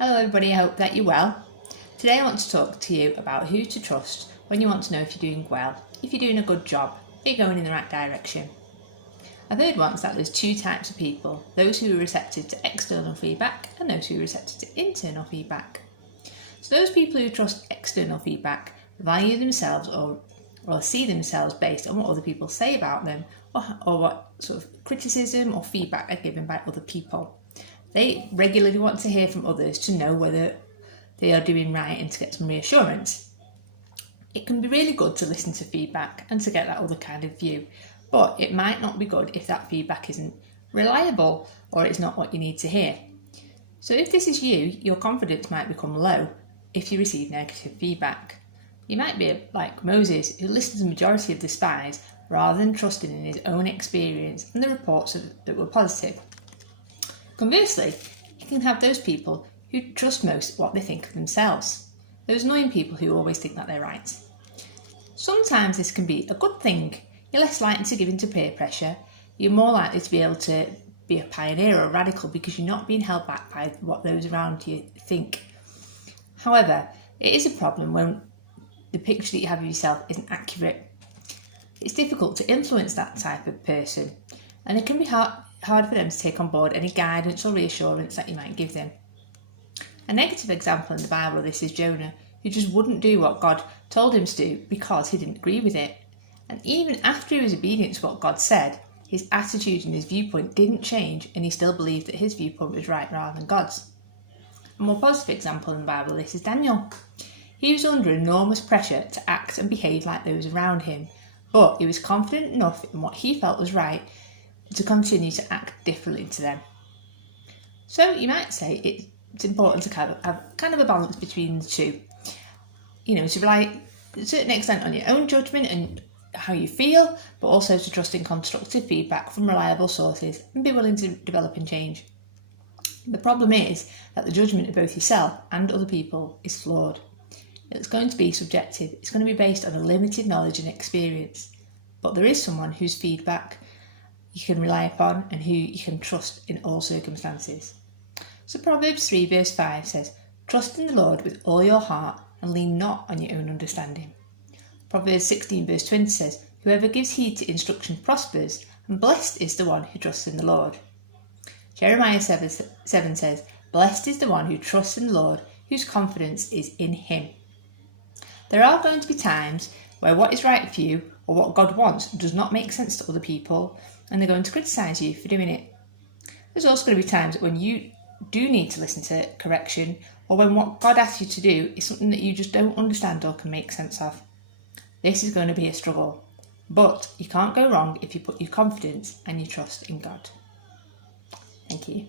Hello everybody, I hope that you're well. Today I want to talk to you about who to trust when you want to know if you're doing well, if you're doing a good job, if you're going in the right direction. I've heard once that there's two types of people, those who are receptive to external feedback and those who are receptive to internal feedback. So those people who trust external feedback value themselves or see themselves based on what other people say about them or what sort of criticism or feedback are given by other people. They regularly want to hear from others to know whether they are doing right and to get some reassurance. It can be really good to listen to feedback and to get that other kind of view, but it might not be good if that feedback isn't reliable or it's not what you need to hear. So if this is you, your confidence might become low if you receive negative feedback. You might be like Moses, who listened to the majority of the spies rather than trusting in his own experience and the reports that were positive. Conversely, you can have those people who trust most what they think of themselves, those annoying people who always think that they're right. Sometimes this can be a good thing. You're less likely to give in to peer pressure, you're more likely to be able to be a pioneer or a radical because you're not being held back by what those around you think. However, it is a problem when the picture that you have of yourself isn't accurate. It's difficult to influence that type of person, and it can be hard for them to take on board any guidance or reassurance that you might give them. A negative example in the Bible of this is Jonah, who just wouldn't do what God told him to do because he didn't agree with it. And even after he was obedient to what God said, his attitude and his viewpoint didn't change, and he still believed that his viewpoint was right rather than God's. A more positive example in the Bible of this is Daniel. He was under enormous pressure to act and behave like those around him, but he was confident enough in what he felt was right to continue to act differently to them. So you might say it's important to have kind of a balance between the two. To rely to a certain extent on your own judgment and how you feel, but also to trust in constructive feedback from reliable sources and be willing to develop and change. The problem is that the judgment of both yourself and other people is flawed. It's going to be subjective, it's going to be based on a limited knowledge and experience, but there is someone whose feedback you can rely upon and who you can trust in all circumstances. So Proverbs 3 verse 5 says, "Trust in the Lord with all your heart and lean not on your own understanding." Proverbs 16 verse 20 says, "Whoever gives heed to instruction prospers, and blessed is the one who trusts in the Lord." Jeremiah 7 says, "Blessed is the one who trusts in the Lord, whose confidence is in him." There are going to be times where what is right for you or what God wants does not make sense to other people, and they're going to criticise you for doing it. There's also going to be times when you do need to listen to correction, or when what God asks you to do is something that you just don't understand or can make sense of. This is going to be a struggle, but you can't go wrong if you put your confidence and your trust in God. Thank you.